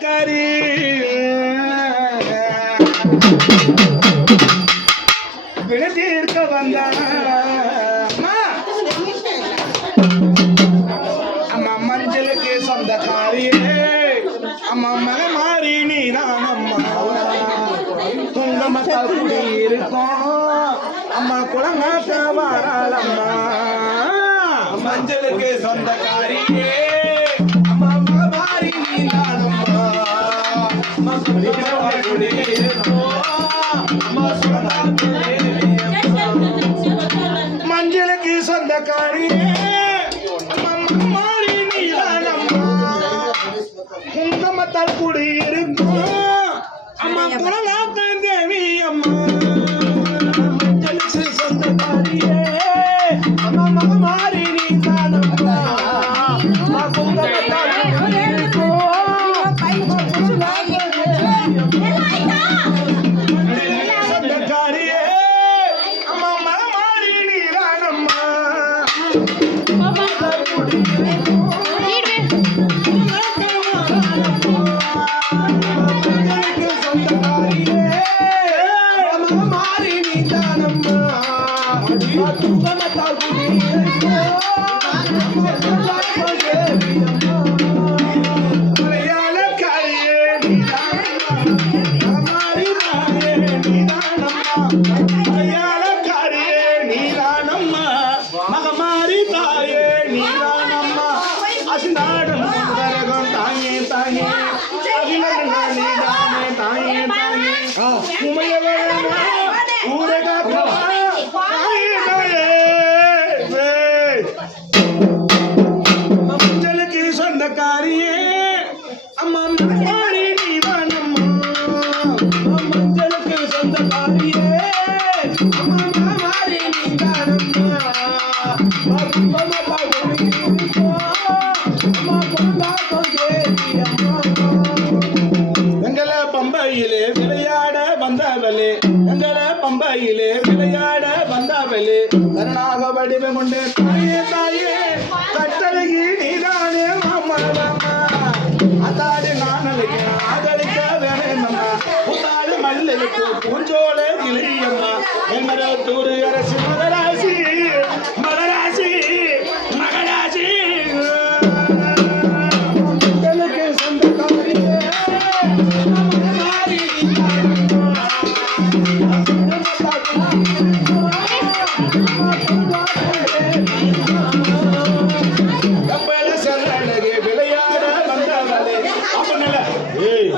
காரி விழுந்தீர்க்க வந்தான? அம்மா. மஞ்சளுக்கு சொந்தக்காரியே. அம்மா மக மாறி நீதான் அம்மா. குங்கமத்தால் குடி இருக்கும் அம்மா குளங்காத்த மஞ்சளுக்கு சொந்தக்காரியே. மஞ்சளுக்கு சொந்தக்காரியே. அம்மா மக மாறி அம்மா குங்குமத்தால் தேவி அம்மா மஞ்சளுக்கு சொந்தக்காரியே மகமாரி ఉమయవరణ ఊరగ எங்கள பம்பையிலே விளையாட வந்தாவலே கருணாக வடிவம் கொண்டு தாயே தாயே கட்டழகி நீதானே மாமா மாமா அத்தாடு நானலைக்கு ஆதரிக்க வேணுமம்மா புத்தாடு மல்லிகைக்கு பூஞ்சோல இளையம்மா. எங்கள தூரு அரசு முதலா கப்பல சரணகே விளையாட வந்தவளே. அப்பனல ஏய்.